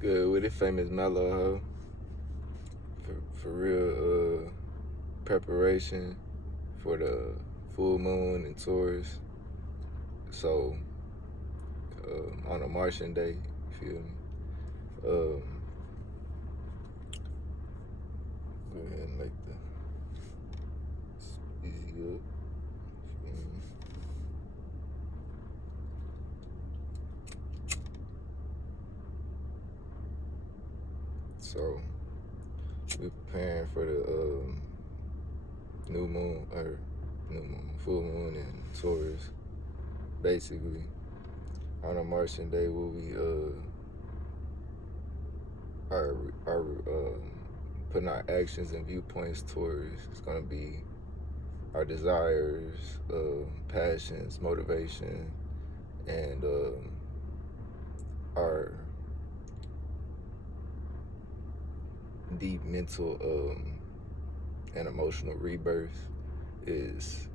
Good with it, famous mellow hoe. For real preparation for the full moon and Taurus. So on a Martian day, you feel me? Go ahead and make the easy up. Feel me? So we're preparing for the full moon and Taurus. Basically, on a Martian day, where we are putting our actions and viewpoints towards, it's gonna be our desires, passions, motivation, and our deep mental and emotional rebirth is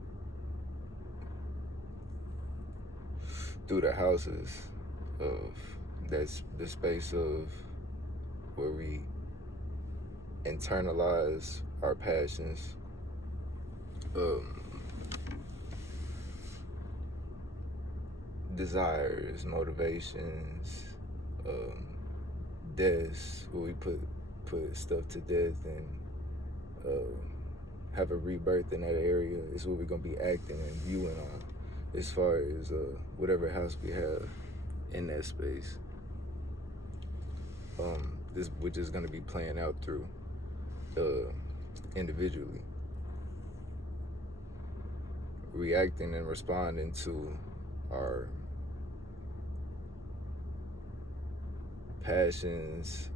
through the houses of that's the space of where we internalize our passions, desires, motivations, deaths, where we put stuff to death and have a rebirth in that area is what we're gonna be acting and viewing on, as far as whatever house we have in that space. Which is gonna be playing out through individually, reacting and responding to our passions,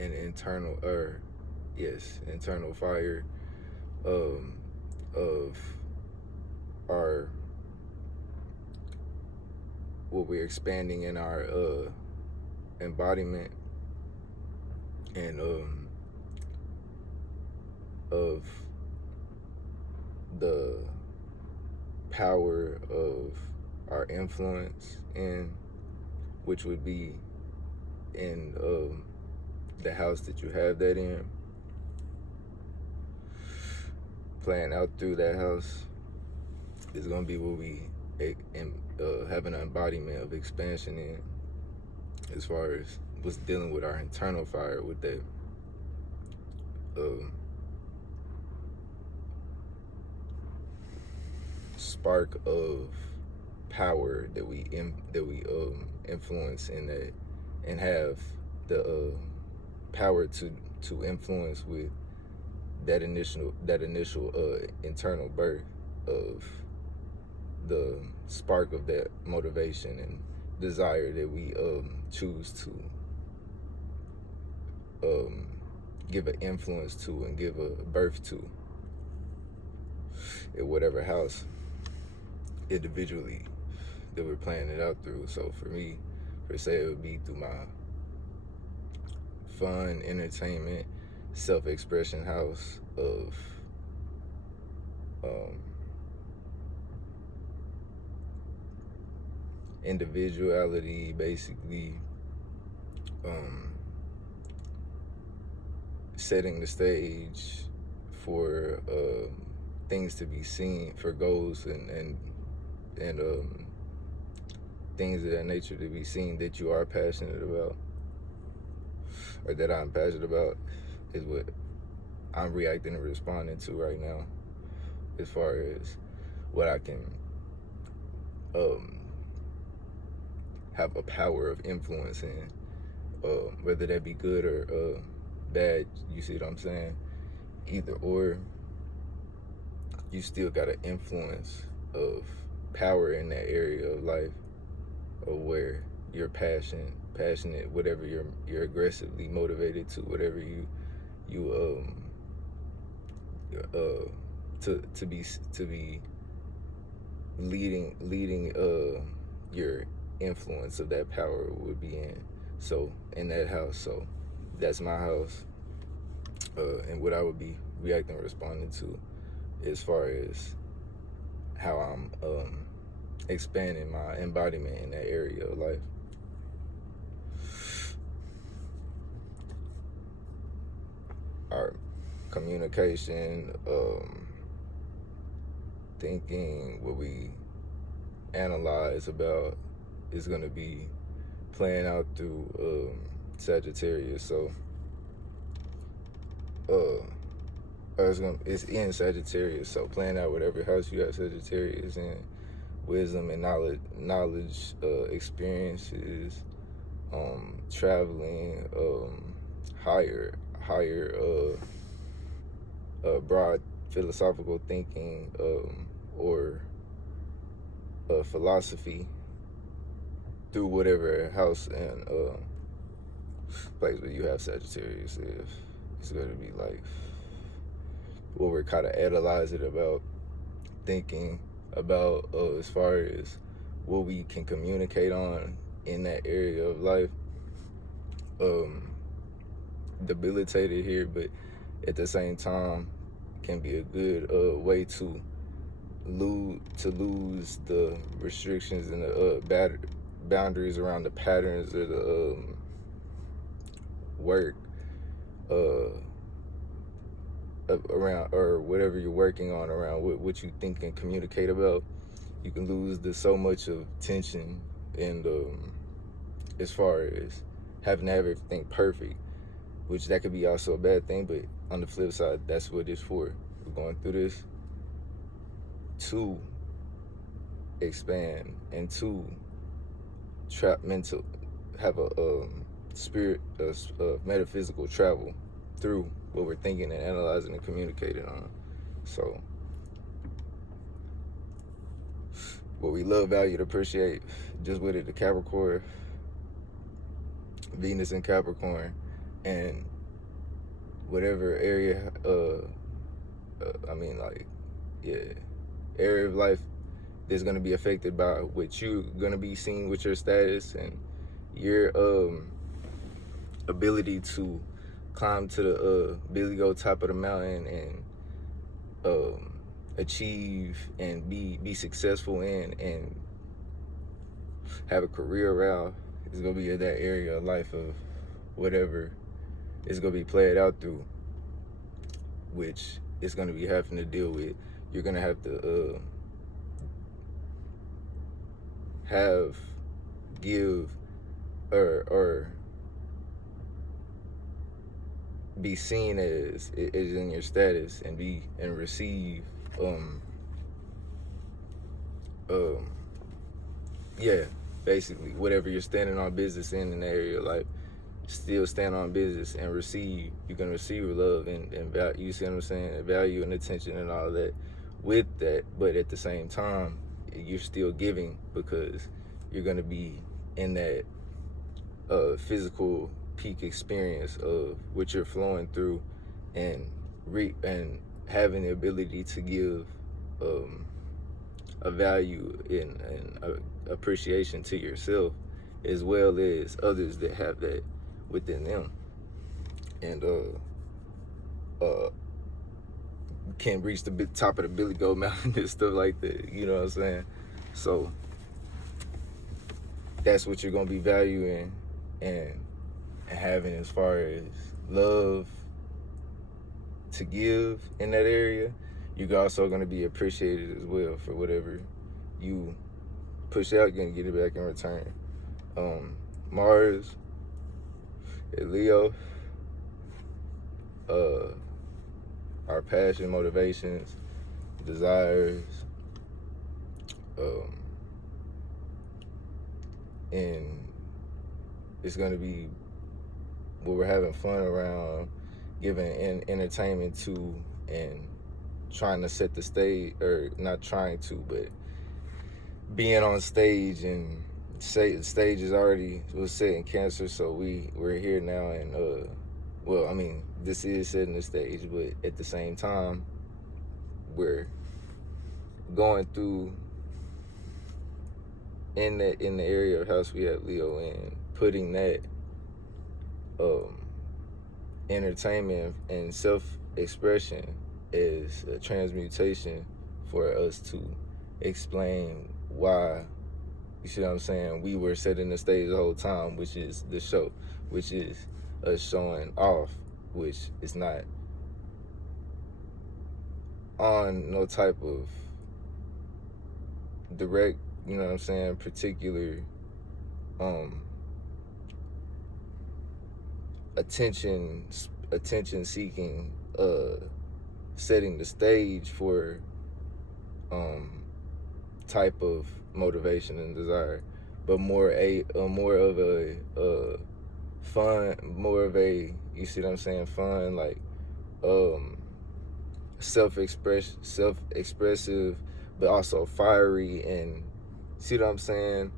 and internal fire of our what we're expanding in our embodiment and of the power of our influence in, which would be in the house that you have that in, playing out through that house is gonna be what we have an embodiment of expansion in, as far as what's dealing with our internal fire, with that spark of power that we influence in that, and have the power to influence with that initial internal birth of the spark of that motivation and desire that we choose to give an influence to and give a birth to in whatever house individually that we're playing it out through. So for me, per se, it would be through my fun, entertainment, self-expression house of individuality, basically setting the stage for things to be seen, for goals and things of that nature to be seen that you are passionate about, or that I'm passionate about, is what I'm reacting and responding to right now, as far as what I can have a power of influence in, whether that be good or bad. You see what I'm saying? Either or, you still got an influence of power in that area of life, of where you're passionate, whatever you're aggressively motivated to, whatever you to be leading your influence of that power would be in. So in that house, so that's my house, and what I would be reacting and responding to, as far as how I'm expanding my embodiment in that area of life. Our communication, thinking, what we analyze about is going to be playing out through Sagittarius. So it's in Sagittarius. So playing out whatever house you have Sagittarius in, wisdom and knowledge, experiences, traveling, higher broad philosophical thinking, or philosophy through whatever house and place where you have Sagittarius. If it's going to be like what we're kind of analyzing about, thinking about, as far as what we can communicate on in that area of life. Debilitated here, but at the same time can be a good way to lose the restrictions and the boundaries around the patterns of the work around, or whatever you're working on, around what you think and communicate about. You can lose so much of tension, and as far as having to have everything perfect, which that could be also a bad thing, but on the flip side, that's what it's for. We're going through this to expand and to have a spirit, metaphysical travel through what we're thinking and analyzing and communicating on. So what we love, value, and appreciate, just with it, the Capricorn, Venus in Capricorn, and whatever area, area of life that's going to be affected by what you're going to be seeing with your status and your ability to climb to the go top of the mountain and achieve and be successful in and have a career around is going to be in that area of life of whatever is going to be played out through, which is going to be having to deal with. You're going to have to give or be seen as in your status and receive basically whatever you're standing on business in the area of life. Still stand on business and receive. You can receive love and value, you see what I'm saying, value and attention and all that with that, but at the same time you're still giving, because you're going to be in that physical peak experience of what you're flowing through, and having the ability to give a value and appreciation to yourself, as well as others that have that within them, and can reach the top of the Billy Goat Mountain and stuff like that, you know what I'm saying? So that's what you're going to be valuing and having as far as love to give in that area. You're also going to be appreciated as well for whatever you push out. You're going to get it back in return. Mars and Leo, our passion, motivations, desires, and it's going to be what we're having fun around, giving entertainment to, and trying to set the stage, or not trying to, but being on stage. And the stage is already was set in Cancer, so we're here now, and this is setting the stage, but at the same time we're going through in the area of house we have Leo in, putting that entertainment and self-expression as a transmutation for us to explain why, you see what I'm saying, we were setting the stage the whole time, which is the show, which is us showing off, which is not on no type of direct, you know what I'm saying, particular attention seeking, setting the stage for type of motivation and desire, but more of a fun, more of a, you see what I'm saying, fun, like self-expressive, but also fiery, and see what I'm saying,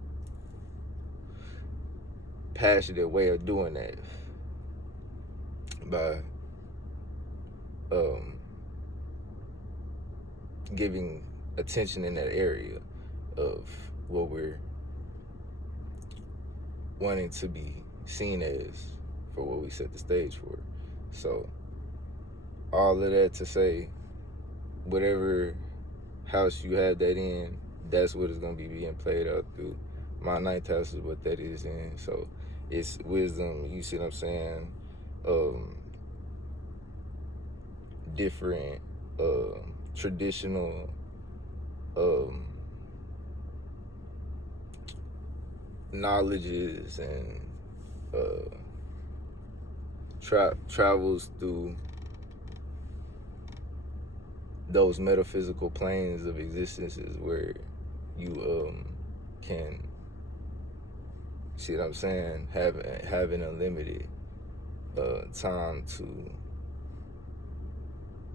passionate way of doing that by giving attention in that area of what we're wanting to be seen as for what we set the stage for. So all of that to say, whatever house you have that in, that's what is going to be being played out through. My ninth house is what that is in. So it's wisdom, you see what I'm saying, different traditional knowledges and travels through those metaphysical planes of existences where you can, see what I'm saying, having unlimited time to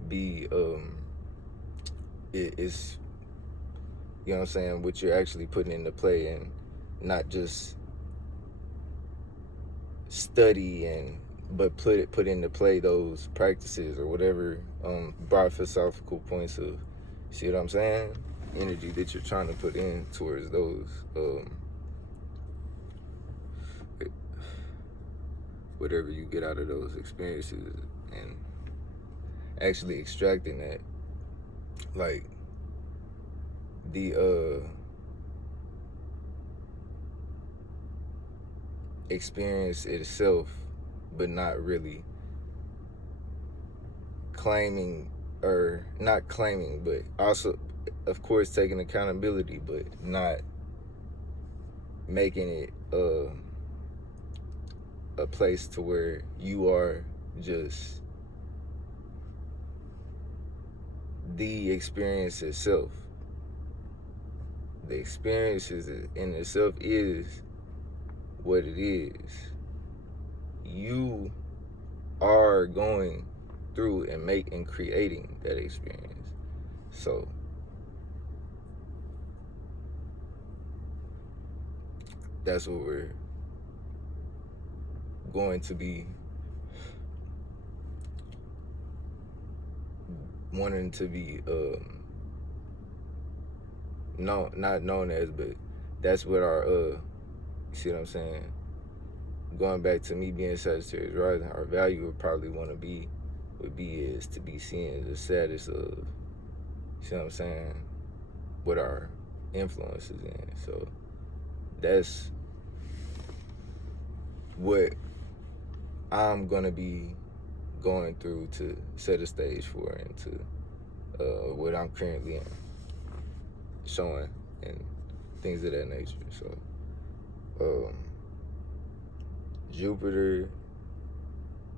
be it's, you know what I'm saying, what you're actually putting into play, and not just study but put into play those practices or whatever broad philosophical points of, see what I'm saying, energy that you're trying to put in towards those whatever you get out of those experiences, and actually extracting that, like the experience itself, but not really claiming, or not claiming, but also of course taking accountability, but not making it a place to where you are just the experience itself. The experience in itself is what it is. You are going through and creating that experience. So that's what we're going to be wanting to be not known as, but that's what our you see what I'm saying, going back to me being Sagittarius rising, our value would probably would be is to be seen as the status of, you see what I'm saying, what our influence is in. So that's what I'm gonna be going through to set a stage for, and to what I'm currently showing and things of that nature. So Jupiter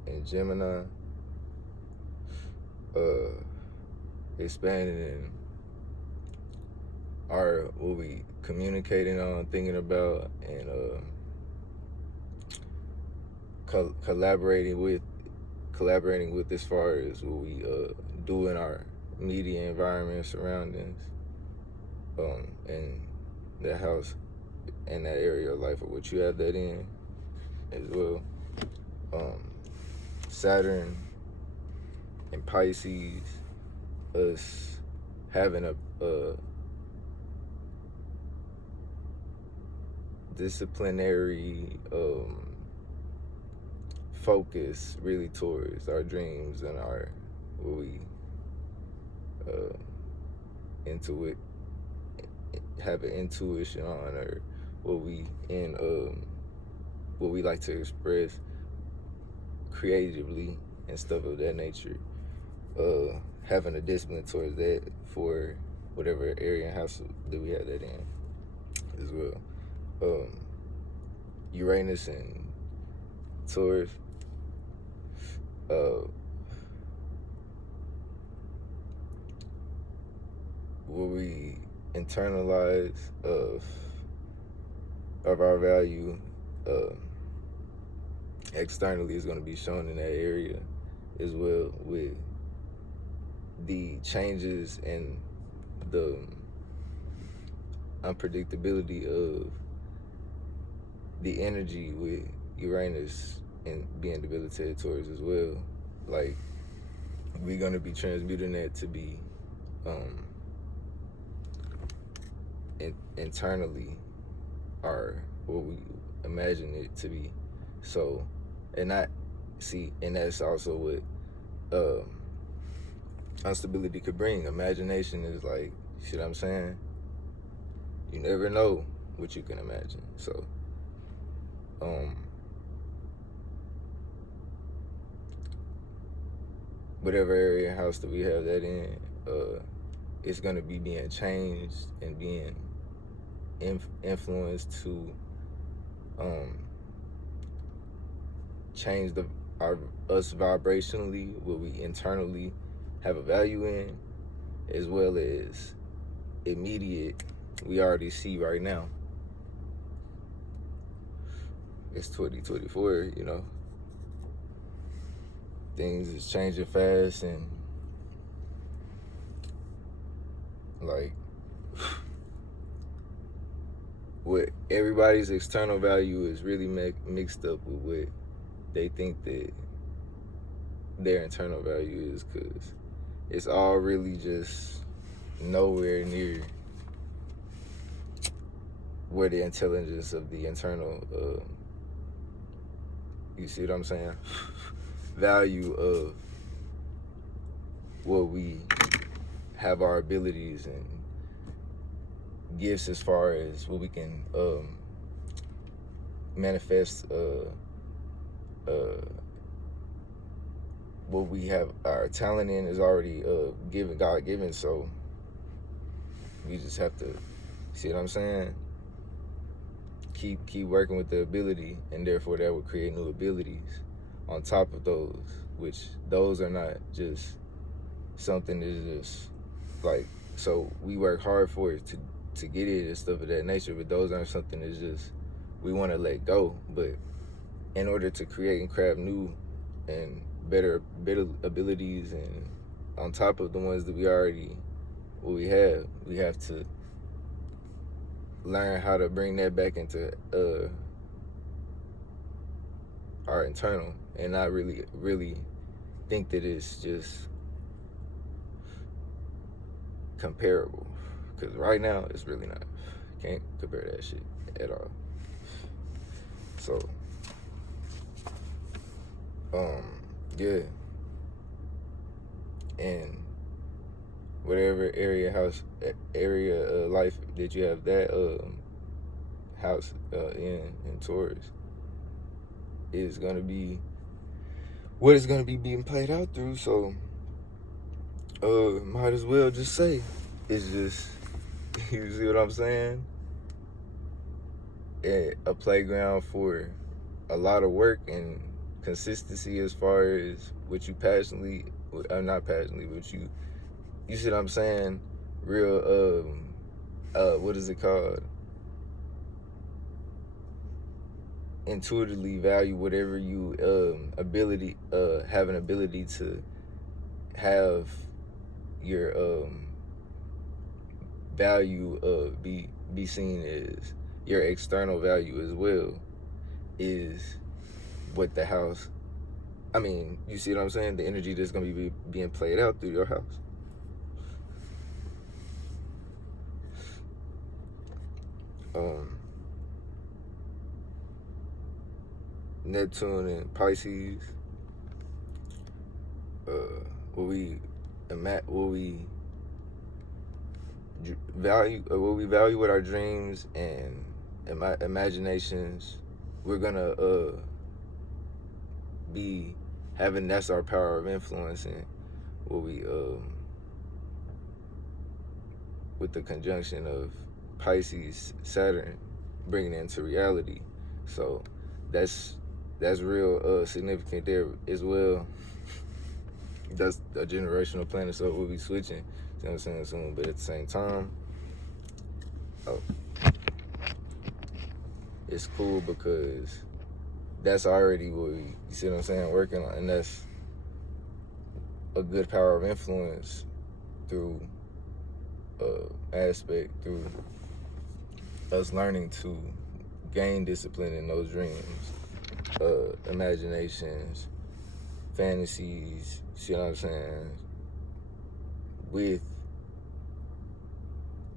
and Gemini expanding in our, what we communicating on, thinking about, and collaborating with as far as what we do in our media environment surroundings, and that house and that area of life of what you have that in as well. Saturn and Pisces, us having a disciplinary focus really towards our dreams and our, what we have an intuition on, or what we like to express creatively and stuff of that nature. Having a discipline towards that for whatever area and house that we have that in as well. Uranus and Taurus. What we internalize of our value externally is going to be shown in that area as well, with the changes and the unpredictability of the energy with Uranus and being debilitated towards as well. Like, we're going to be transmuting that to be internally, or what we imagine it to be. So, and that's also what instability could bring. Imagination is like, see what I'm saying? You never know what you can imagine. So, whatever area house that we have that in, it's gonna be being changed and being influenced to change us vibrationally, what we internally have a value in, as well as immediate we already see right now. It's 2024, you know. Things is changing fast, and like what everybody's external value is really mixed up with what they think that their internal value is, because it's all really just nowhere near where the intelligence of the internal you see what I'm saying, value of what we have, our abilities and gifts, as far as what we can manifest, what we have our talent in is already God given. So we just have to, see what I'm saying, keep working with the ability, and therefore that will create new abilities on top of those, which those are not just something that's just like, so we work hard for it to get it and stuff of that nature, but those aren't something that's just we want to let go. But in order to create and craft new and better abilities, and on top of the ones that we have to learn how to bring that back into our internal, and not really think that it's just comparable, because right now it's really not. Can't compare that shit at all. So yeah, and whatever area life that you have that house in Taurus is gonna be what is gonna be being played out through. So might as well just say it's just you see what I'm saying? A playground for a lot of work and consistency, as far as what you not passionately, but you see what I'm saying? Real what is it called? Intuitively value whatever you have an ability to have your value be seen as your external value as well, is what the house, I mean, you see what I'm saying? The energy that's gonna be being played out through your house. Neptune and Pisces, what we what we value with our dreams and imaginations, we're gonna be having, that's our power of influence. And what we with the conjunction of Pisces, Saturn, bringing it into reality. So that's real significant there as well. That's a generational planet, so we'll be switching, you know what I'm saying, soon. But at the same time, it's cool because that's already what we, you see what I'm saying, working on. And that's a good power of influence through aspect, through us learning to gain discipline in those dreams, imaginations, fantasies, see what I'm saying, with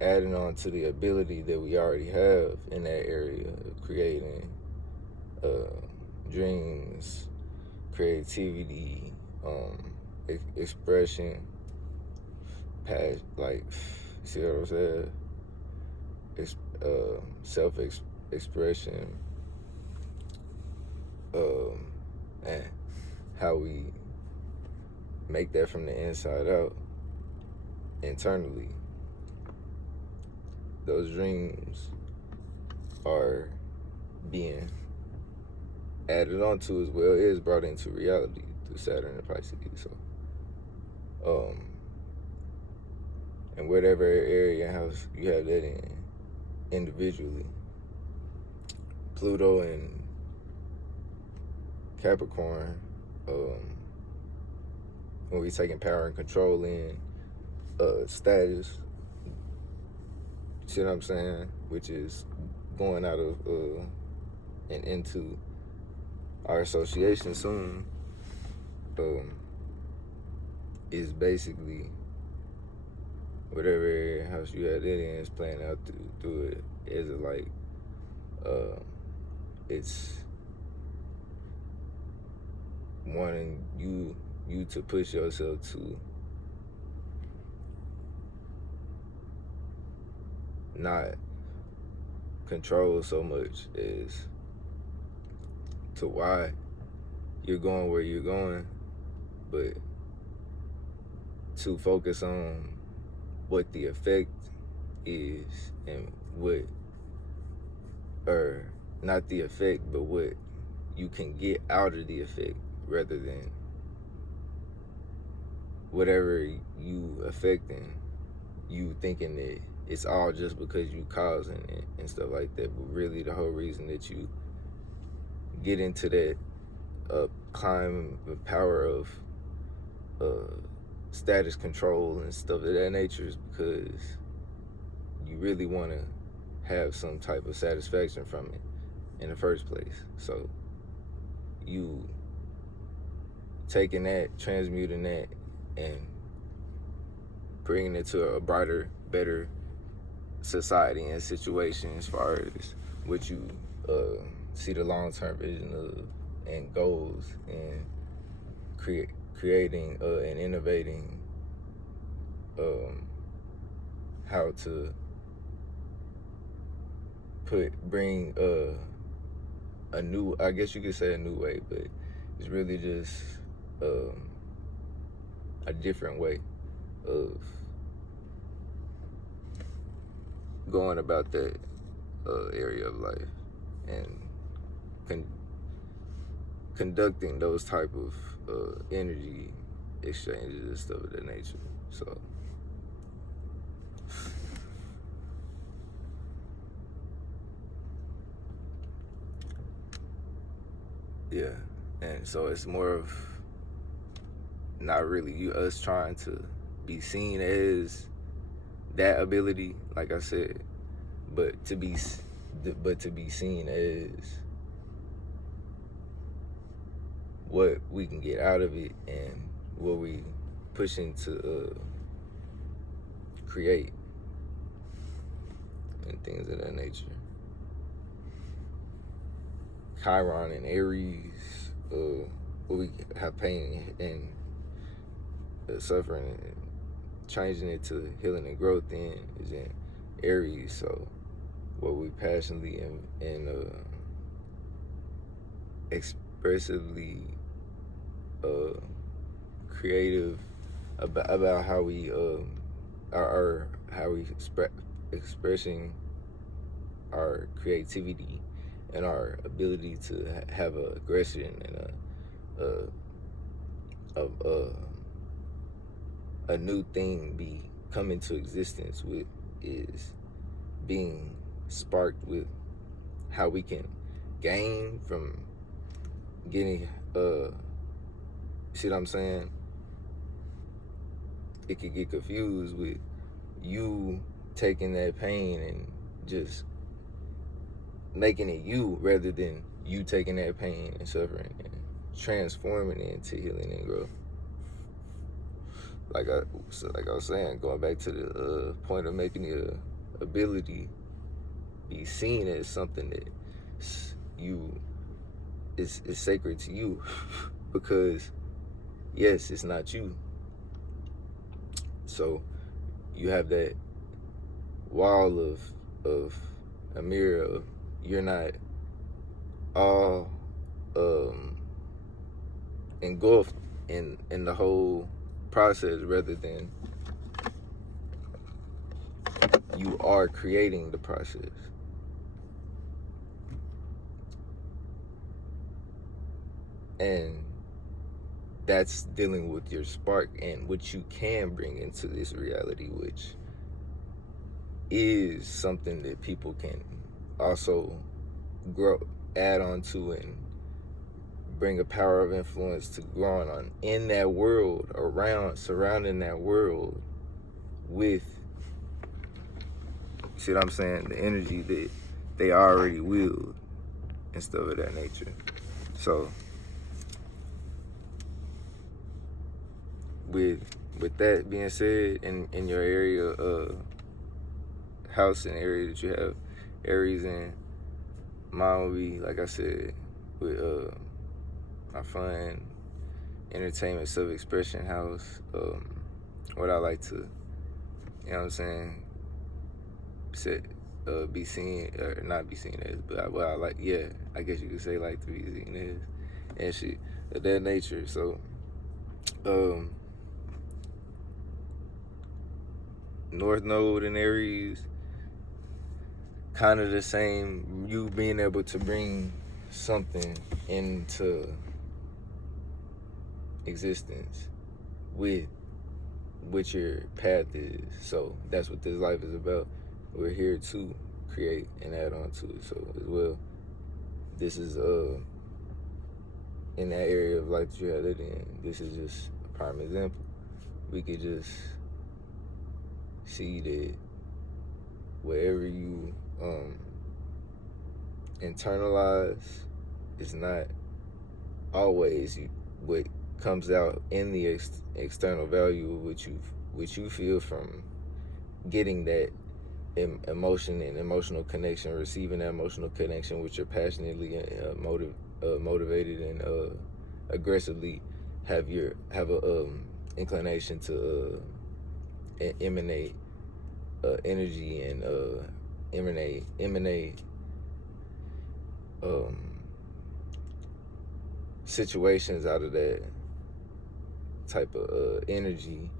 adding on to the ability that we already have in that area of creating dreams, creativity, expression, passion, like, see what I'm saying? Self-expression, and how we make that from the inside out, internally. Those dreams are being added onto as well, is brought into reality through Saturn and Pisces. So, and whatever area and house you have that in individually, Pluto and Capricorn, when we taking power and control in status, see what I'm saying, which is going out of and into our association soon, is basically whatever area and house you had it in is playing out through it. Is it like it's wanting you to push yourself to not control so much as to why you're going where you're going, but to focus on what the effect is and what, or not the effect, but what you can get out of the effect, rather than whatever you affecting, you thinking that it's all just because you causing it and stuff like that. But really the whole reason that you get into that climb of power of status control and stuff of that nature is because you really want to have some type of satisfaction from it in the first place. So you taking that, transmuting that, and bringing it to a brighter, better society and situation as far as what you see the long-term vision of and goals, and creating and innovating how to bring a new, I guess you could say a new way, but it's really just a different way of going about that area of life and conducting those type of energy exchanges and stuff of that nature. So yeah, and so it's more of not really us trying to be seen as that ability, like I said, but to be seen as what we can get out of it and what we pushing to create and things of that nature. Chiron and Aries, what we have pain and suffering and changing it to healing and growth then is in Aries. So what we passionately and expressively creative about how we are how we expressing our creativity and our ability to have a aggression and a new thing be come into existence with is being sparked with how we can gain from getting see what I'm saying? It could get confused with you taking that pain and just making it you rather than you taking that pain and suffering and transforming it into healing and growth. Like I was saying, going back to the point of making the ability be seen as something that is sacred to you because yes, it's not you. So you have that wall of a mirror of you're not all engulfed in the whole process, rather than you are creating the process. And that's dealing with your spark and what you can bring into this reality, which is something that people can also grow, add on to, and bring a power of influence to growing on in that world, surrounding that world with, see what I'm saying, the energy that they already willed and stuff of that nature. So with that being said, in your area house and area that you have Aries in, mine will be, like I said, with my fun, entertainment, self-expression house. What I like to, you know what I'm saying, be seen, or not be seen as, but what I like, yeah, I guess you could say like to be seen as, and shit of that nature. So, North Node in Aries, kind of the same, you being able to bring something into existence with what your path is. So that's what this life is about. We're here to create and add on to it. So as well, this is in that area of life that you had it in, this is just a prime example. We could just see that wherever you internalize is not always what comes out in the external value of what you feel from getting that emotion and emotional connection, receiving that emotional connection, which you're passionately motivated and aggressively have a inclination to emanate energy and emanate situations out of that type of energy.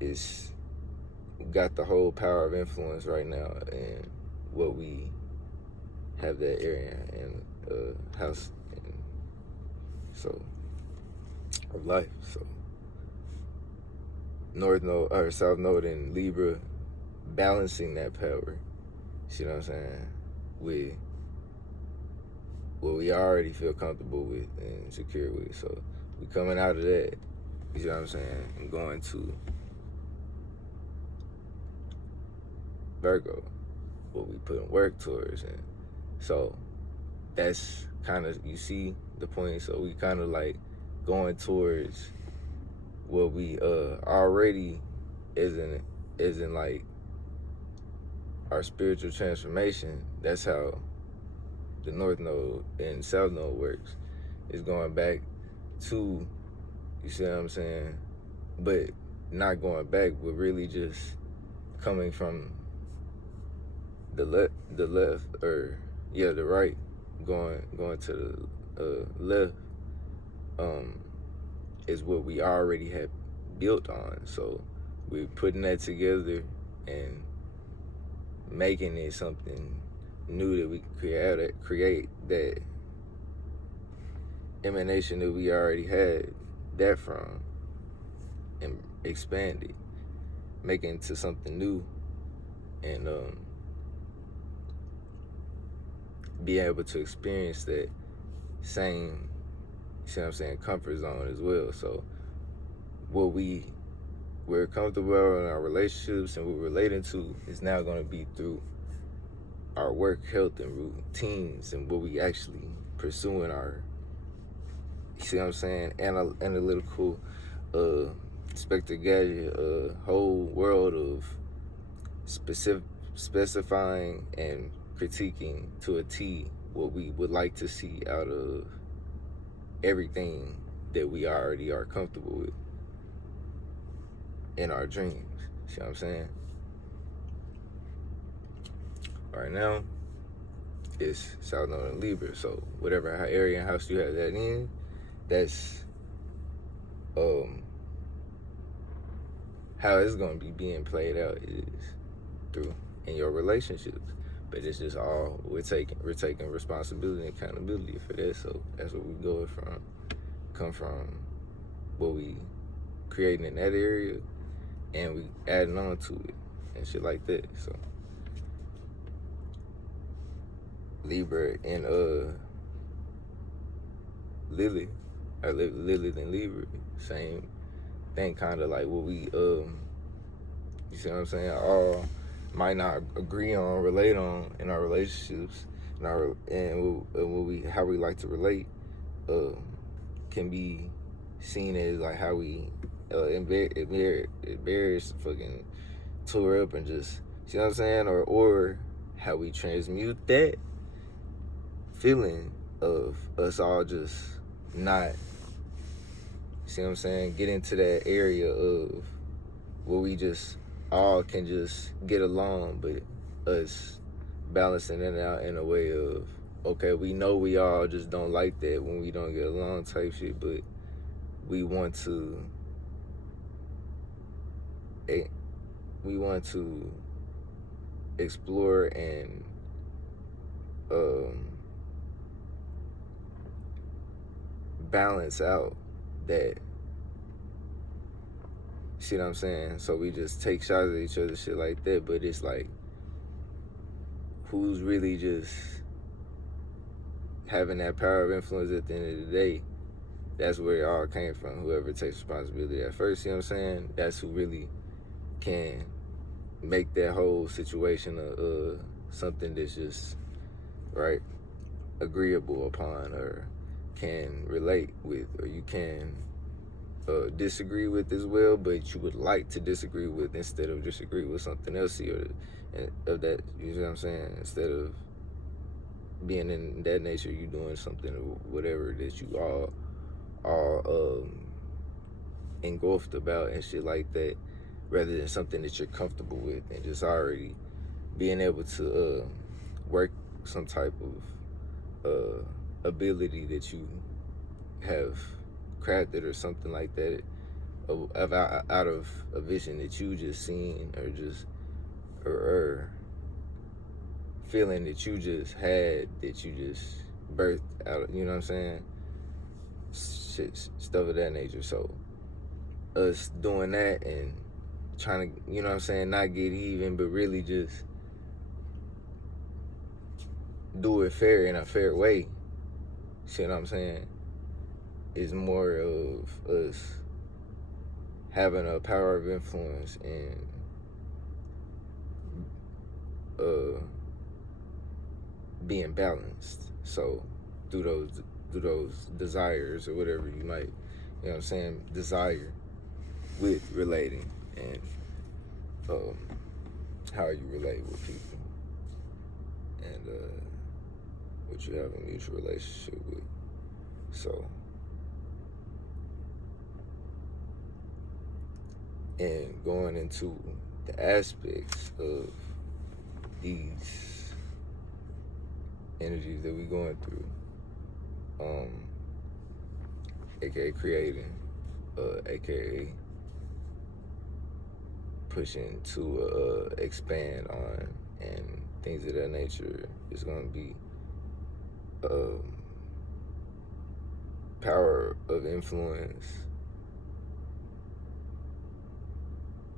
Is got the whole power of influence right now, and what we have that area and house and so of life. So North Node or South Node in Libra, balancing that power. See what I'm saying? With what we already feel comfortable with and secure with. So we coming out of that. You see what I'm saying? And going to Virgo, what we put in work towards. And so that's kind of, you see the point. So we kind of like going towards what we already is in like our spiritual transformation. That's how the North Node and South Node works. Is going back to You see what I'm saying? But not going back, but really just coming from the left, or the right, going to the left, is what we already have built on. So we're putting that together and making it something new that we can create that emanation that we already had that from, and expand it, make it into something new, and be able to experience that same, you see what I'm saying, comfort zone as well. So what we're comfortable in our relationships and we're relating to is now going to be through our work, health, and routines, and what we actually pursue in our, you see what I'm saying, analytical, Spectre Gadget, whole world of specifying and critiquing to a T what we would like to see out of everything that we already are comfortable with in our dreams. See what I'm saying? Right now, it's South Node and Libra. So whatever area and house you have that in, that's how it's gonna be being played out is through in your relationships. But it's just all we're taking responsibility and accountability for that. So that's what we come from what we creating in that area, and we adding on to it and shit like that. So Libra and Lily, or Lily and Libra, same thing, kind of like what we you see what I'm saying, all might not agree on, relate on in our relationships, and what we how we like to relate, can be seen as like how we embarrass fucking tore up and just, see what I'm saying, or how we transmute that feeling of us all just not, see what I'm saying, get into that area of where we just all can just get along, but us balancing it out in a way of, okay, we know we all just don't like that when we don't get along type shit, but we want to explore and balance out that, see what I'm saying? So we just take shots at each other, shit like that, but it's like, who's really just having that power of influence at the end of the day? That's where it all came from. Whoever takes responsibility at first, you know what I'm saying? That's who really can make that whole situation something that's just, right, agreeable upon, or can relate with, or you can disagree with as well, but you would like to disagree with instead of disagree with something else, or of that, you know what I'm saying? Instead of being in that nature, you doing something or whatever that you all engulfed about and shit like that, rather than something that you're comfortable with and just already being able to work some type of ability that you have crafted or something like that, out of a vision that you just seen, or just or feeling that you just had, that you just birthed out of, you know what I'm saying, shit, stuff of that nature. So us doing that and trying to, you know what I'm saying, not get even, but really just do it fair, in a fair way, see what I'm saying, is more of us having a power of influence and being balanced. So through those desires, or whatever you might, you know what I'm saying, desire with relating, and how you relate with people, and what you have a mutual relationship with. So and going into the aspects of these energies that we're going through, aka creating, aka pushing to expand on, and things of that nature is going to be power of influence,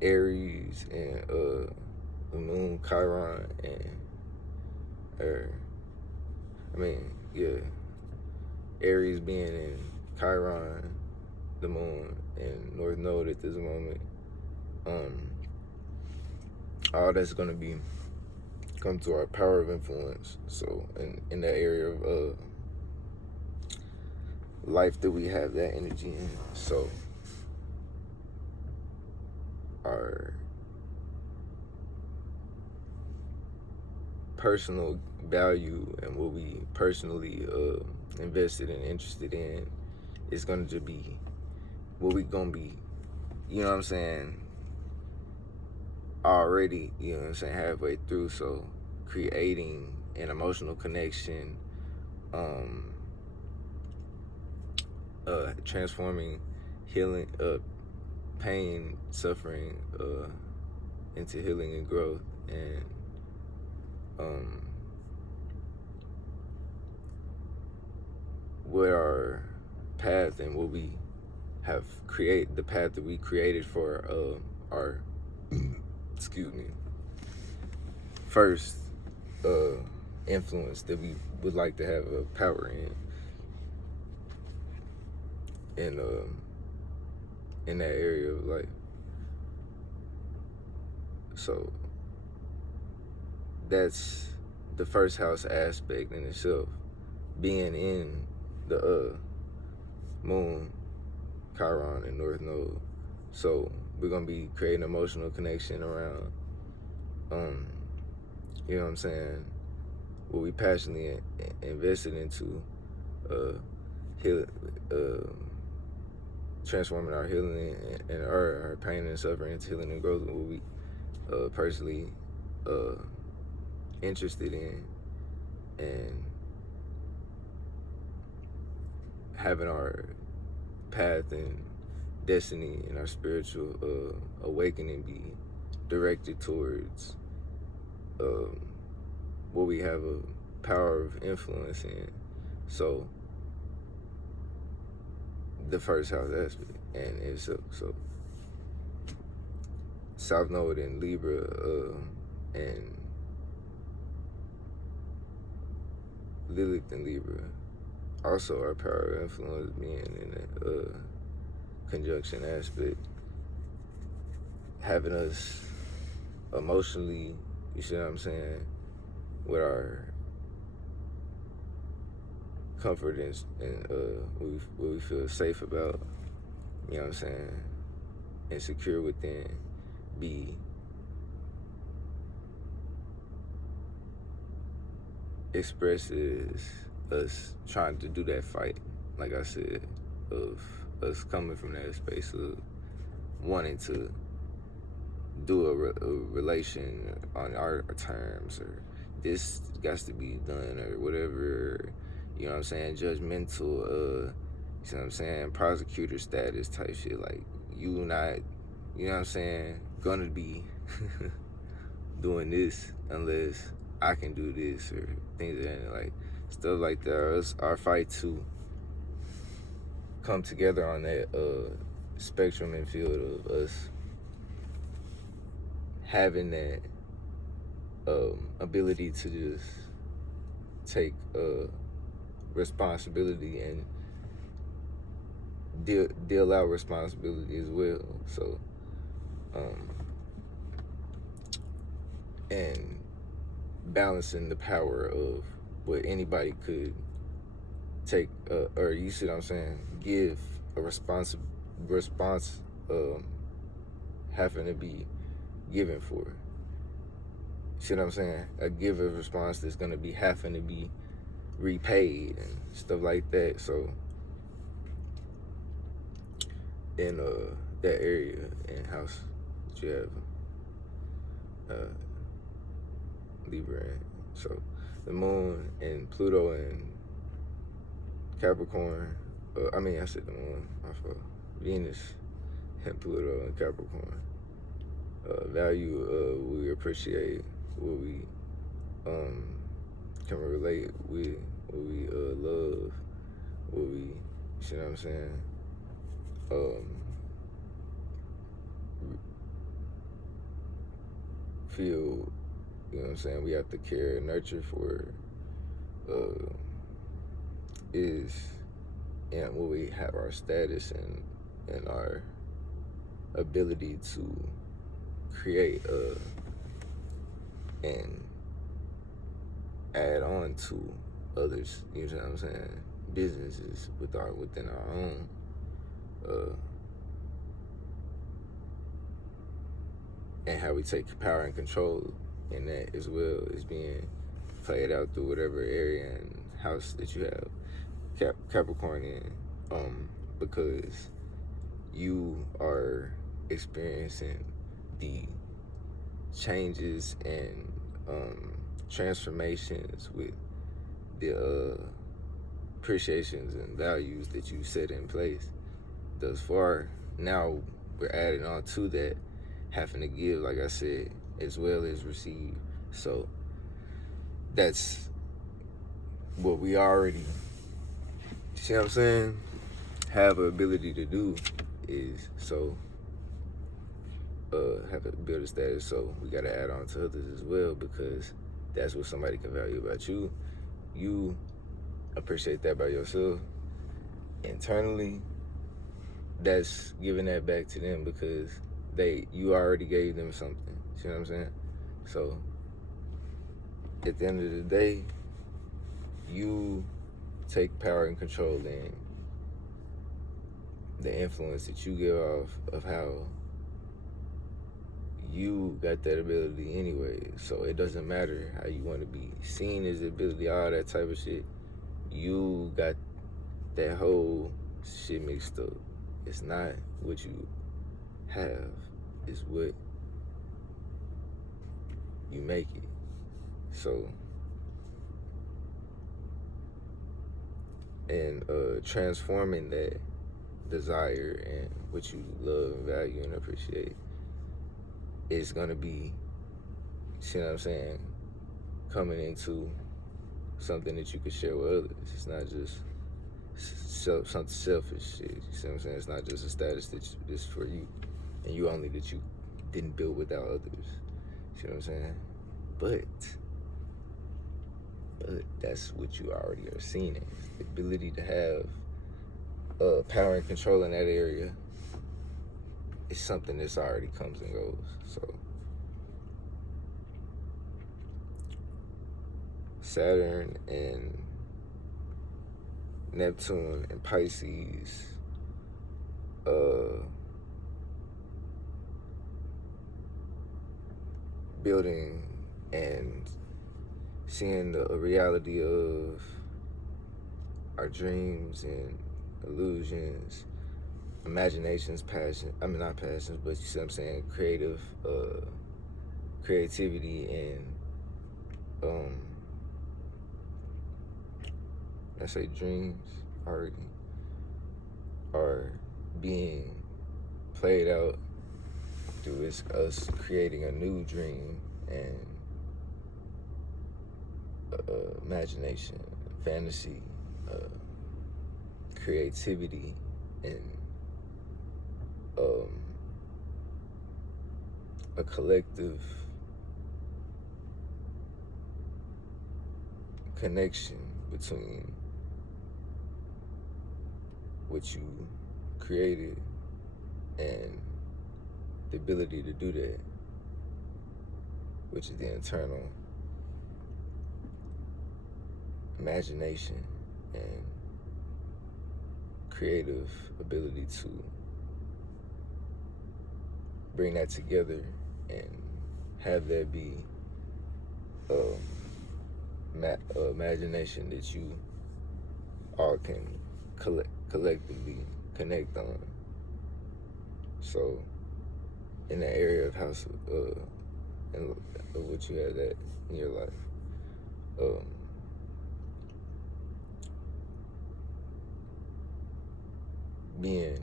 Aries and the moon Chiron and Aries being in Chiron, the moon and North Node at this moment. All that's gonna be come to our power of influence. So in that area of life that we have that energy in. So our personal value and what we personally invested and interested in is going to be what we gonna be, you know what I'm saying, already, you know what I'm saying, halfway through. So creating an emotional connection, transforming healing, pain, suffering into healing and growth, and what our path and what we have created, the path that we created for our excuse me, first influence that we would like to have a power in that area of life. So that's the first house aspect in itself, being in the moon, Chiron, and North Node. So we're gonna be creating emotional connection around, you know what I'm saying, what we passionately invested into, transforming our healing and our pain and suffering into healing and growth, what we personally interested in, and having our path and destiny and our spiritual awakening be directed towards what we have a power of influence in. So the first house aspect and itself. So South Node in Libra and Lilith in Libra, also our power of influence being in a conjunction aspect, having us emotionally, you see what I'm saying, with our comfort and what we feel safe about, you know what I'm saying, and secure within, be expresses us trying to do that fight, like I said, of us coming from that space of wanting to do a relation on our terms, or this got to be done, or whatever, you know what I'm saying, judgmental, you know what I'm saying, prosecutor status type shit, like you not, you know what I'm saying, gonna be doing this unless I can do this, or things of that, like stuff like that. Our fight to come together on that spectrum and field of us having that ability to just take responsibility and deal out responsibility as well. So and balancing the power of what anybody could take, or you see what I'm saying, give a response having to be given for. See what I'm saying? A give a response that's gonna be having to be repaid and stuff like that. So in that area in house you have Libra in. So the moon and Pluto and Capricorn. I said the moon. My fault. Venus and Pluto and Capricorn. Value, we appreciate what we can relate with, what we love, what we, you see what I'm saying? Feel, you know what I'm saying, we have to care and nurture for is and what we have our status and our ability to create and add on to others, you know what I'm saying, businesses within our own and how we take power and control in that as well is being played out through whatever area and house that you have Capricorn in, because you are experiencing the changes and transformations with the appreciations and values that you set in place thus far. Now we're adding on to that, having to give, like I said, as well as receive. So that's what we already, see what I'm saying, have an ability to do is have a build a status. So we got to add on to others as well, because that's what somebody can value about you. You appreciate that by yourself. Internally, that's giving that back to them because you already gave them something. See what I'm saying? So at the end of the day, you take power and control in the influence that you give off of how you got that ability anyway. So it doesn't matter how you want to be seen as ability, all that type of shit. You got that whole shit mixed up. It's not what you have, it's what you make it. So, and transforming that desire and what you love and value and appreciate is gonna be, see what I'm saying, coming into something that you can share with others. It's not just something selfish shit. You see what I'm saying? It's not just a status that's for you and you only, that you didn't build without others. See what I'm saying? But that's what you already are seeing as the ability to have power and control in that area. It's something that's already comes and goes. So Saturn and Neptune and Pisces, building and seeing the reality of our dreams and illusions, imaginations, passion. I mean, not passions, but you see what I'm saying? Creativity and, I say dreams already are being played out through us creating a new dream and imagination, fantasy, creativity, and a collective connection between what you created and the ability to do that, which is the internal imagination and creative ability to bring that together and have that be imagination that you all can collectively connect on. So in that area of house and of what you had that in your life. Being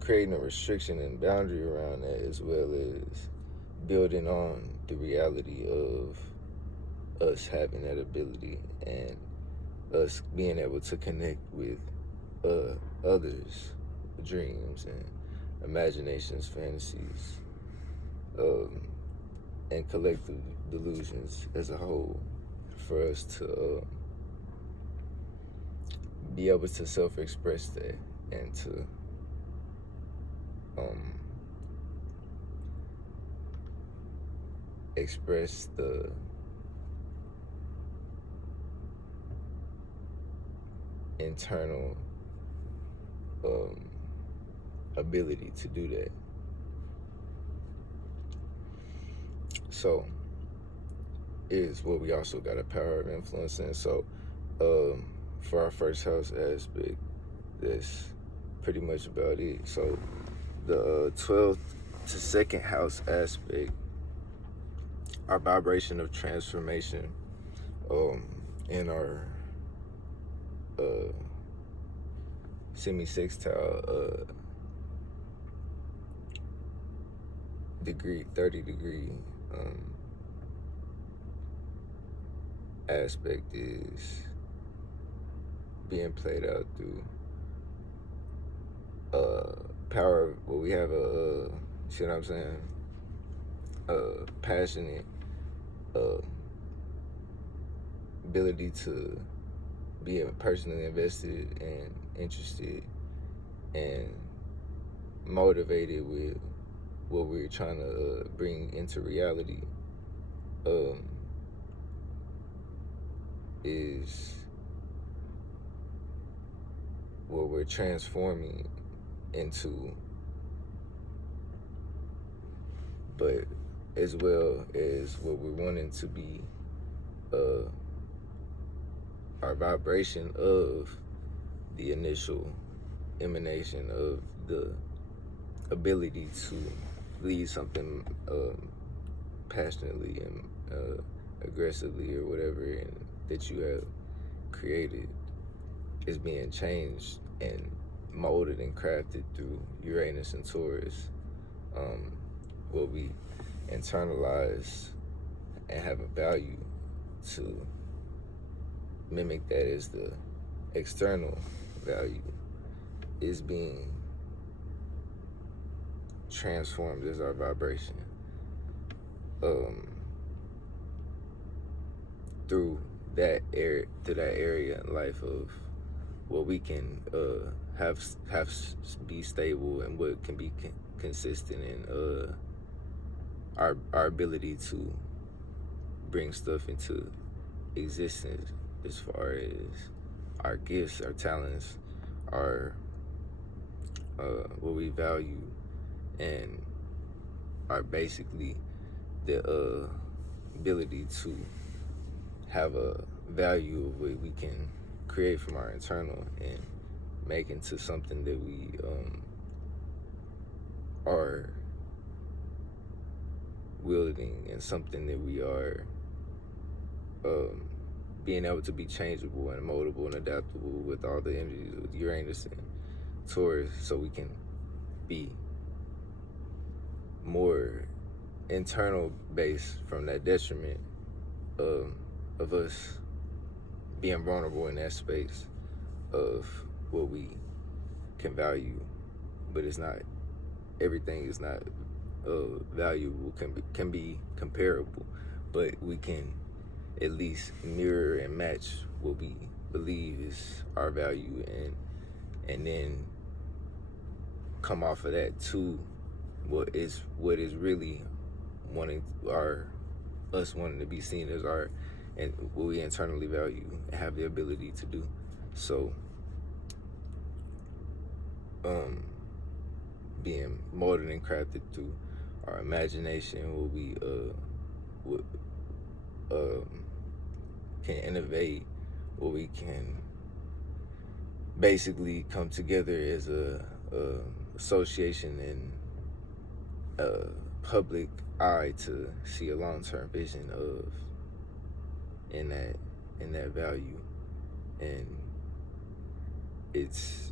creating a restriction and boundary around that, as well as building on the reality of us having that ability and us being able to connect with others' dreams and imaginations, fantasies, and collective delusions as a whole, for us to be able to self-express that and to express the internal ability to do that. So is what we also got a power of influence in. So for our first house aspect, that's pretty much about it. So the 12th to second house aspect, our vibration of transformation in our semi-sextile degree, 30-degree aspect is being played out through power. Well, we have a see what I'm saying, passionate ability to be personally invested and interested and motivated with what we're trying to bring into reality, is what we're transforming into, but as well as what we're wanting to be, our vibration of the initial emanation of the ability to lead something passionately and aggressively or whatever, and that you have created is being changed and molded and crafted through Uranus and Taurus. What we internalize and have a value to mimic that as the external value is being transformed as our vibration through that area in life of what we can have be stable and what can be consistent in our ability to bring stuff into existence, as far as our gifts, our talents, our what we value, and are basically the ability to have a value of what we can create from our internal and make into something that we are wielding, and something that we are being able to be changeable and moldable and adaptable with all the energies with Uranus and Taurus, so we can be more internal based from that detriment of us being vulnerable in that space of what we can value, but it's not, everything is not valuable, can be comparable, but we can at least mirror and match what we believe is our value, and then come off of that to what is really wanting us wanting to be seen as our, and what we internally value and have the ability to do. So being molded and crafted through our imagination, what we can innovate, what we can basically come together as a association and a public eye to see a long-term vision of in that value, and it's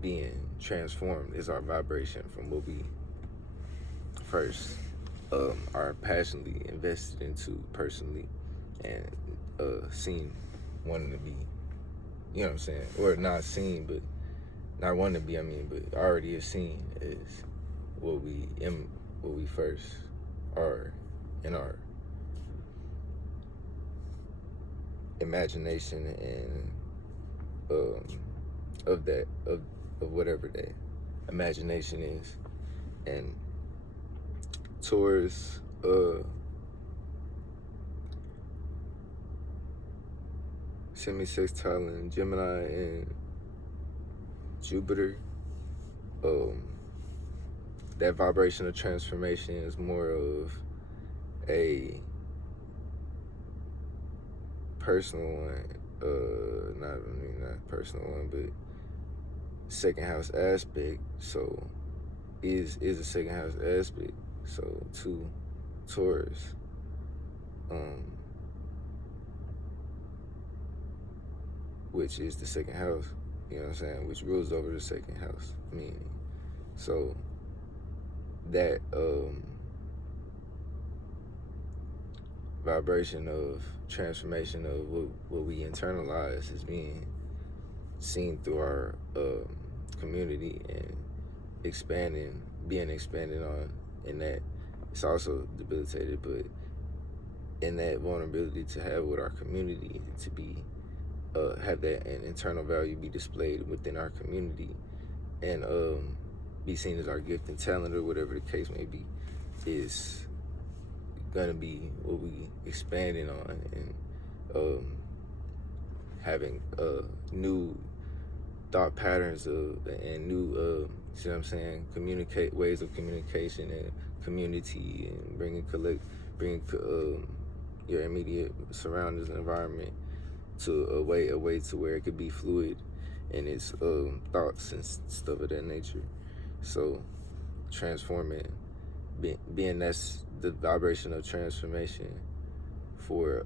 being transformed is our vibration from what we first are passionately invested into personally, and seen wanting to be, you know what I'm saying, or not seen, but not wanting to be, I mean, but already is seen as what we first are in our imagination and of whatever that imagination is. And Taurus, semi-sextile in Gemini and Jupiter, that vibrational transformation is more of a personal one, not personal one, but second house aspect. So is a second house aspect. So to Taurus, which is the second house, you know what I'm saying, which rules over the second house, meaning. So that vibration of transformation of what we internalize is being seen through our community and being expanded on, and that it's also debilitated, but in that vulnerability to have with our community, to be have that an internal value be displayed within our community, and be seen as our gift and talent, or whatever the case may be, is gonna be what we expanding on, and having new thought patterns and new see what I'm saying, ways of communication and community, and bringing your immediate surroundings and environment to a way to where it could be fluid in its thoughts and stuff of that nature. So transforming, being that's the vibration of transformation for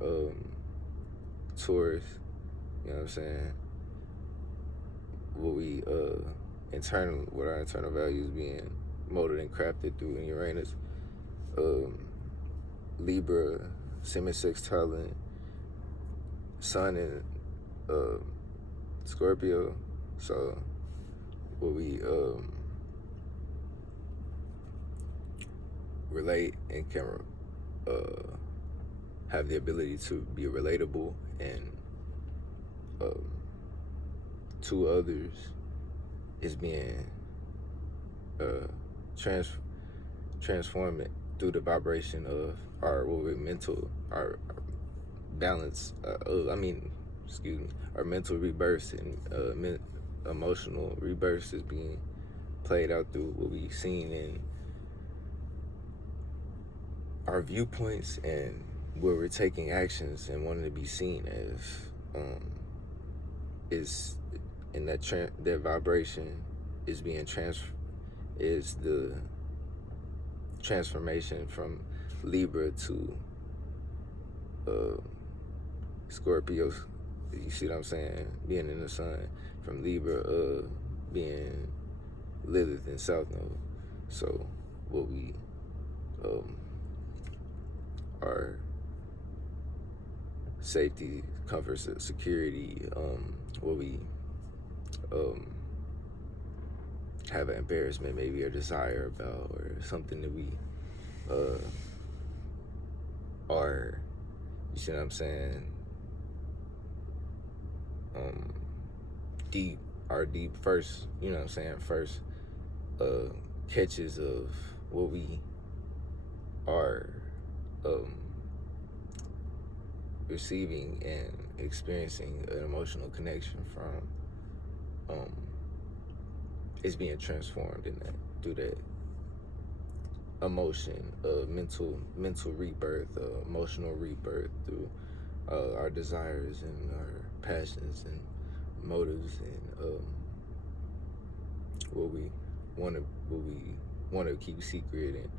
Taurus, you know what I'm saying, what our internal values being molded and crafted through in Uranus, Libra, semi-sextile, Sun in Scorpio. So what we relate and can have the ability to be relatable and to others is being transformed through the vibration of our our balance. Our mental rebirths and emotional rebirths is being played out through what we've seen in our viewpoints, and where we're taking actions and wanting to be seen as is in that vibration is being is the transformation from Libra to Scorpio. You see what I'm saying? Being in the sun, from Libra being Lilith and South Node. So what we our safety, comfort, security, what we have an embarrassment maybe, or desire about, or something that we are, you see what I'm saying, deep first, you know what I'm saying, first catches of what we are receiving and experiencing an emotional connection from, is being transformed in that, through that emotion, mental rebirth, emotional rebirth, through our desires and our passions and motives and what we want to keep secret and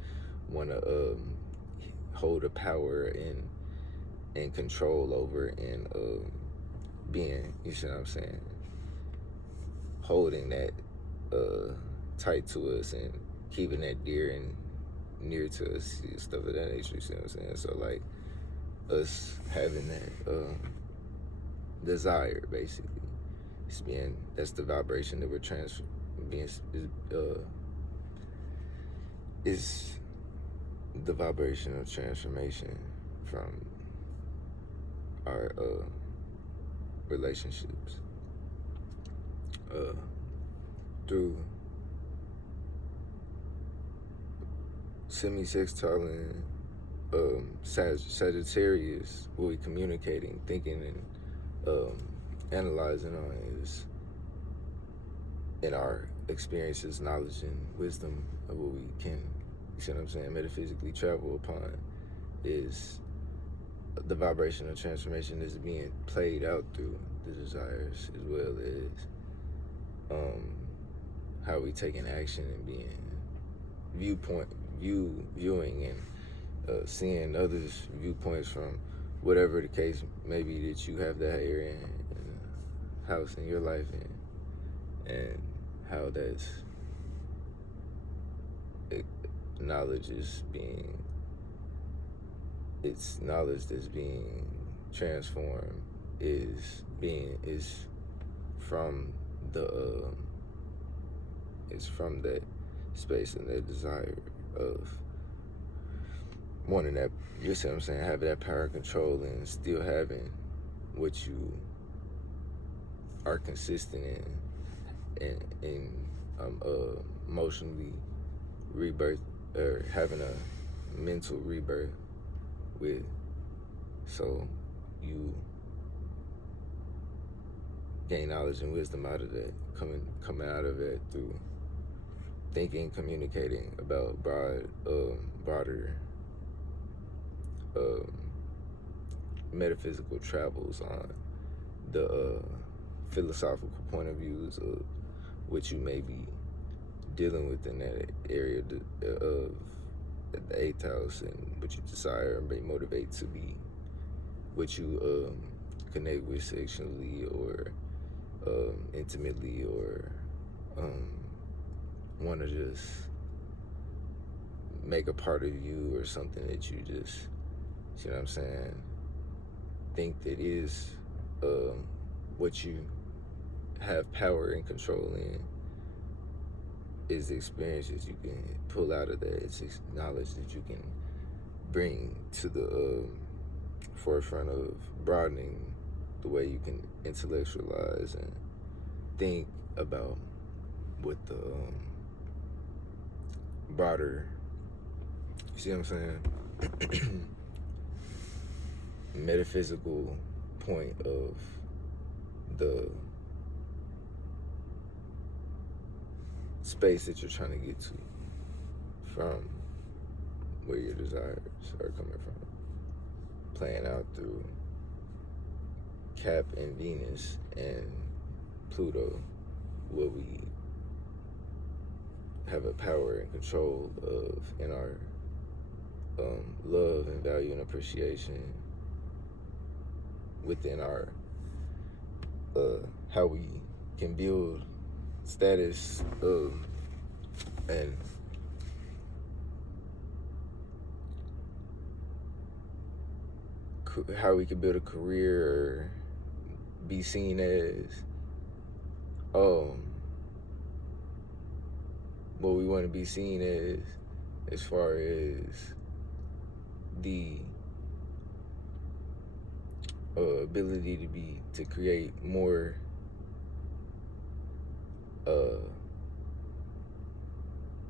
want to hold a power and control over and being, you see what I'm saying, holding that tight to us and keeping that dear and near to us, stuff of that nature, you see what I'm saying? So like us having that desire, basically, that's the vibration that we're is the vibration of transformation from our relationships through semi-sextile and Sagittarius. What we communicating, thinking, and analyzing on is in our experiences, knowledge, and wisdom of what we can, you see what I'm saying, metaphysically travel upon, is the vibration of transformation is being played out through the desires, as well as how we taking action and being viewing and seeing others' viewpoints from whatever the case may be that you have that area and house in your life and how that's knowledge is being, it's knowledge that's being transformed is from the it's from that space and that desire of wanting that, you see what I'm saying, having that power control and still having what you are consistent in emotionally rebirth, or having a mental rebirth with, so you gain knowledge and wisdom out of that, coming out of it through thinking, communicating about broader metaphysical travels on the philosophical point of views of what you may be dealing with in that area of the 8th house, and what you desire and may motivate to be, what you connect with sexually or intimately, or want to just make a part of you, or something that you just, see what I'm saying, think that is what you have power and control in, is the experiences you can pull out of that. It's knowledge that you can bring to the forefront of broadening the way you can intellectualize and think about what the broader, you see what I'm saying, metaphysical point of the space that you're trying to get to from where your desires are coming from, playing out through Cap and Venus and Pluto, what we have a power and control of in our love and value and appreciation within our how we can build status and how we can build a career or be seen as what we want to be seen as far as the ability to create more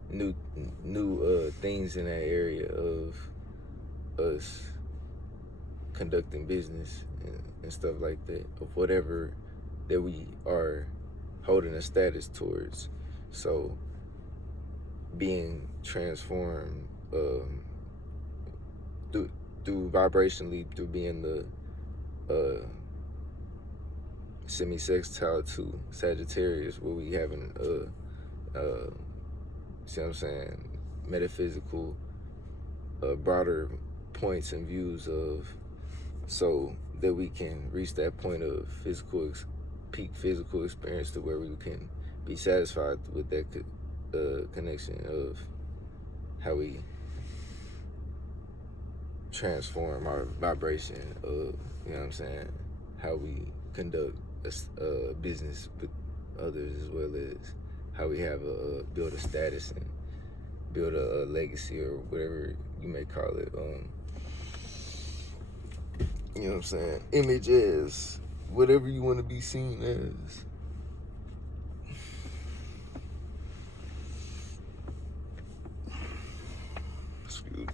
new things in that area of us conducting business and stuff like that, of whatever that we are holding a status towards. So being transformed through vibrationally, through being the semi-sextile to Sagittarius, where we having see what I'm saying, metaphysical, broader points and views of, so that we can reach that point of peak physical experience to where we can be satisfied with that connection of how we transform our vibration of, you know what I'm saying, how we conduct a business with others, as well as how we have build a status and build a legacy, or whatever you may call it. You know what I'm saying? Image as whatever you want to be seen as. Excuse me.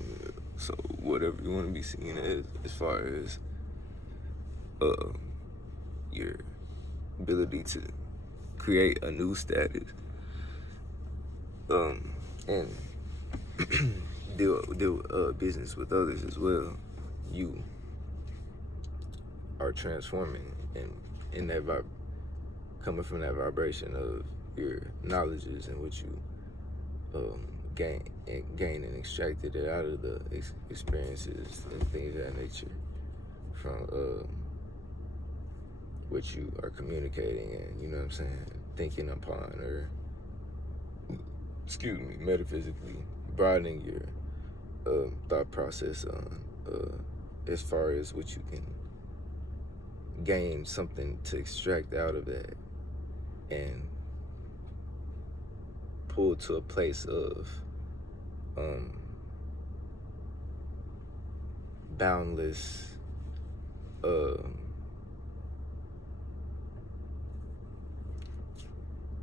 Yeah, so whatever you want to be seen as far as your ability to create a new status, and deal business with others as well. You are transforming, and in that coming from that vibration of your knowledges and what you gain and extracted it out of the experiences and things of that nature from what you are communicating and, you know what I'm saying, thinking upon, or metaphysically broadening your thought process on as far as what you can gain something to extract out of that and pull to a place of boundless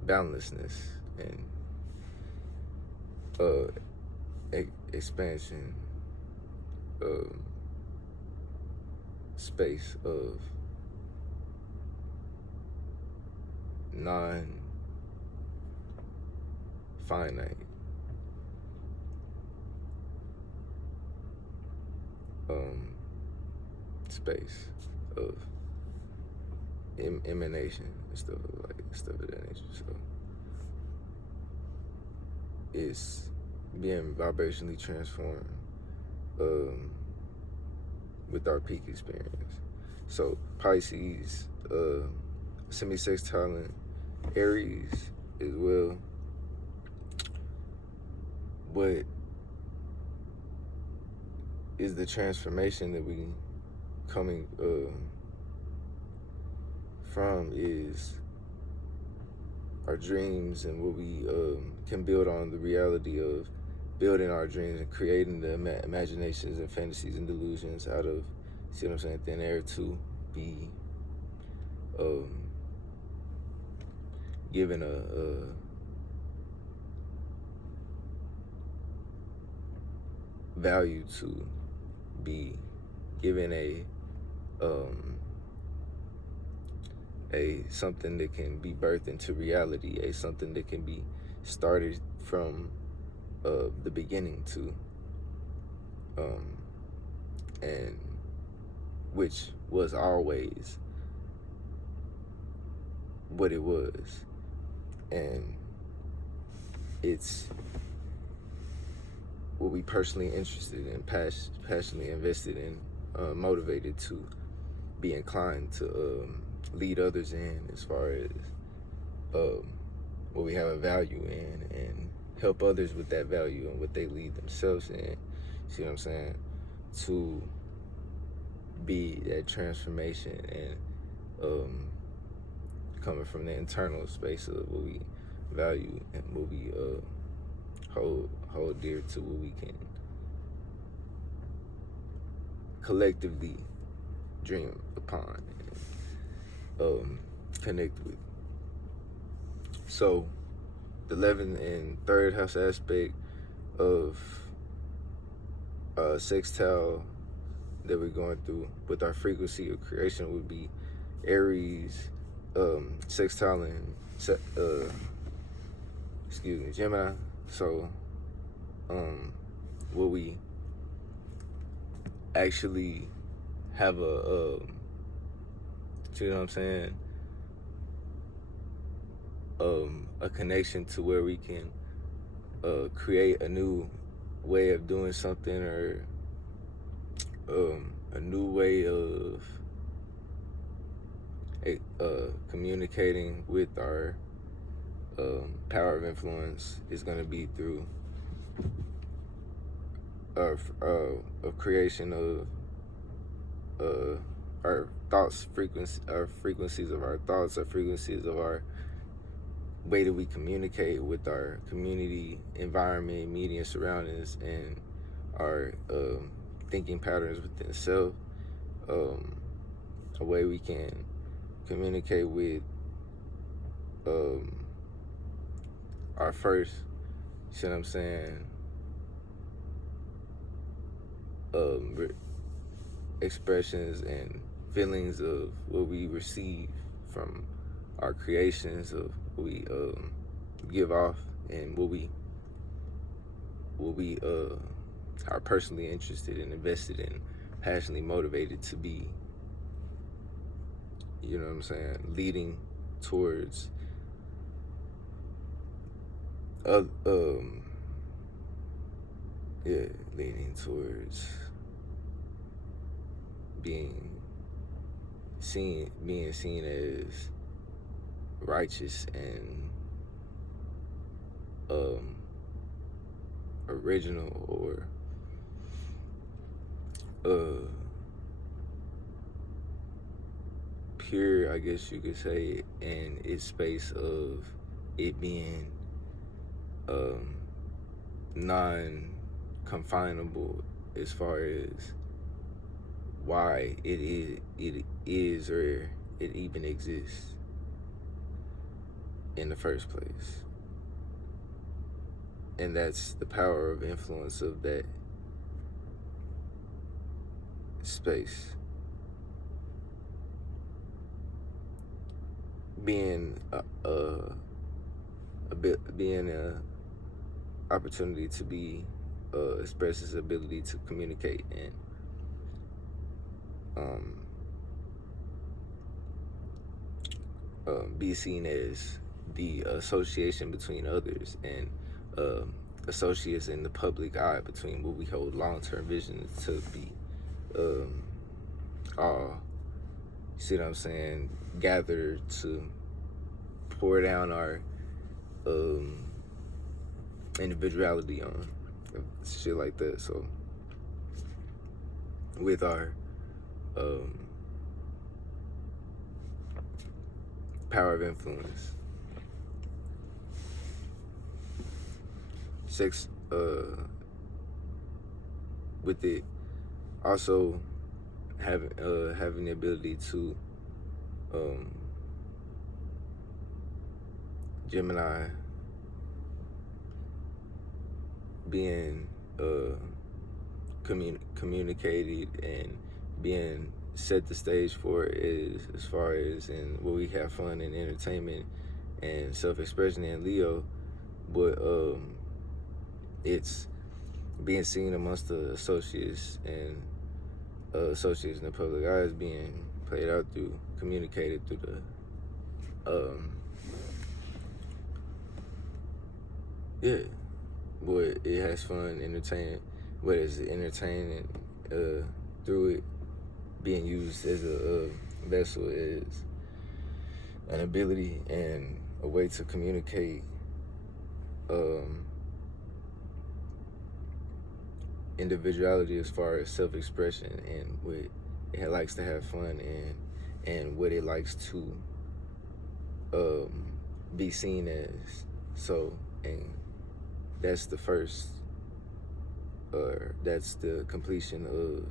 boundlessness and expansion, space of non-finite space of emanation and stuff of that nature. So it's being vibrationally transformed with our peak experience. So Pisces, semi-sextile, Aries as well. What is the transformation that we coming from is our dreams, and what we can build on the reality of building our dreams and creating the imaginations and fantasies and delusions out of, see what I'm saying, thin air, to be given a value, to be given a something that can be birthed into reality, something that can be started from the beginning to, and which was always what it was, and it's what we personally interested in, passionately invested in, motivated to be inclined to lead others in, as far as what we have a value in, and help others with that value and what they lead themselves in. See what I'm saying? To be that transformation and coming from the internal space of what we value and what we hold dear to, what we can collectively dream upon and connect with. So the 11th and 3rd house aspect of sextile that we're going through with our frequency of creation would be Aries, sextile, and Gemini. So what we actually have you know what I'm saying, a connection to where we can create a new way of doing something, or a new way of communicating with our power of influence, is going to be through a creation of our thoughts, frequencies of our thoughts, our frequencies of our way that we communicate with our community, environment, media surroundings, and our thinking patterns within self. A way we can communicate with our first, you see what I'm saying, expressions and feelings of what we receive from our creations, of what we give off, and what we are personally interested and invested in, passionately motivated to be, you know what I'm saying, leading towards leaning towards being seen as righteous and original, or pure, I guess you could say, in its space of it being non-confinable as far as why it is or it even exists in the first place. And that's the power of influence of that space. Being being a opportunity to be express his ability to communicate and be seen as the association between others and associates in the public eye, between what we hold long-term visions to be all, you see what I'm saying, gathered to pour down our individuality on, shit like that. So with our power of influence, sex, with it also having the ability to Gemini being communicated and being set the stage for is, as far as in what we have fun and entertainment and self-expression in Leo, but it's being seen amongst the associates and associates in the public eye is being played out through, communicated through the but it has fun, entertaining, but it's entertaining through it being used as a vessel, is an ability and a way to communicate individuality as far as self-expression and what it likes to have fun and what it likes to be seen as. So, and that's the first, or that's the completion of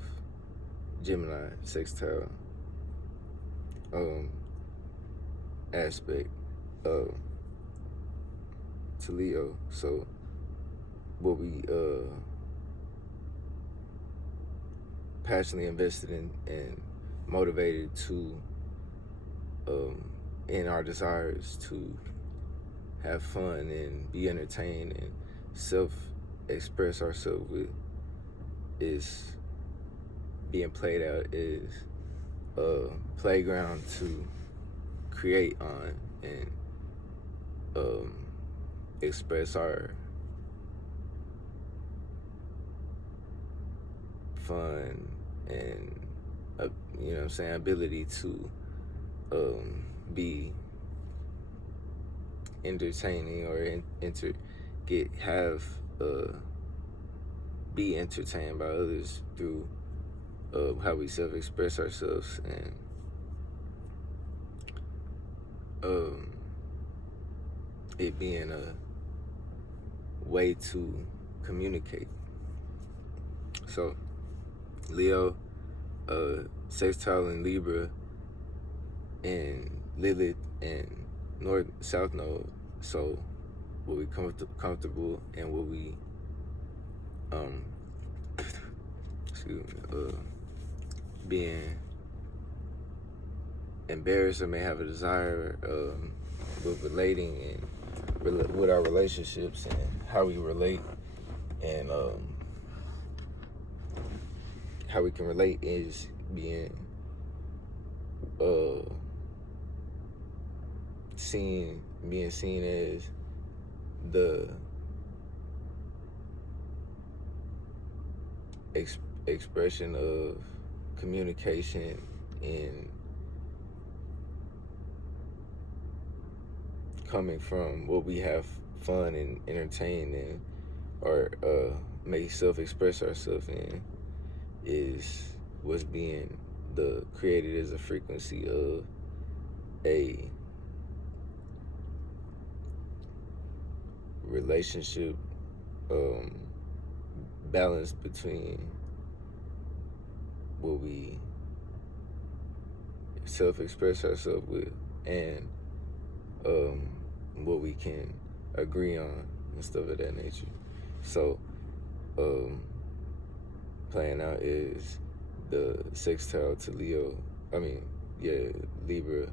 Gemini sextile aspect to Leo. So what we passionately invested in and motivated to in our desires to have fun and be entertained and self-express ourselves with, is being played out is a playground to create on and express our fun and you know what I'm saying, ability to be entertaining or be entertained by others through how we self-express ourselves, and it being a way to communicate. So Leo, sextile in Libra, and Lilith and North South Node. So will we comfortable, and will we being embarrassed or may have a desire with relating and with our relationships and how we relate, and how we can relate is being seen as the expression of communication in coming from what we have fun and entertain in, or may self-express ourselves in, is what's being created as a frequency of a relationship balance between what we self-express ourselves with and what we can agree on and stuff of that nature. So playing out is the sextile to Libra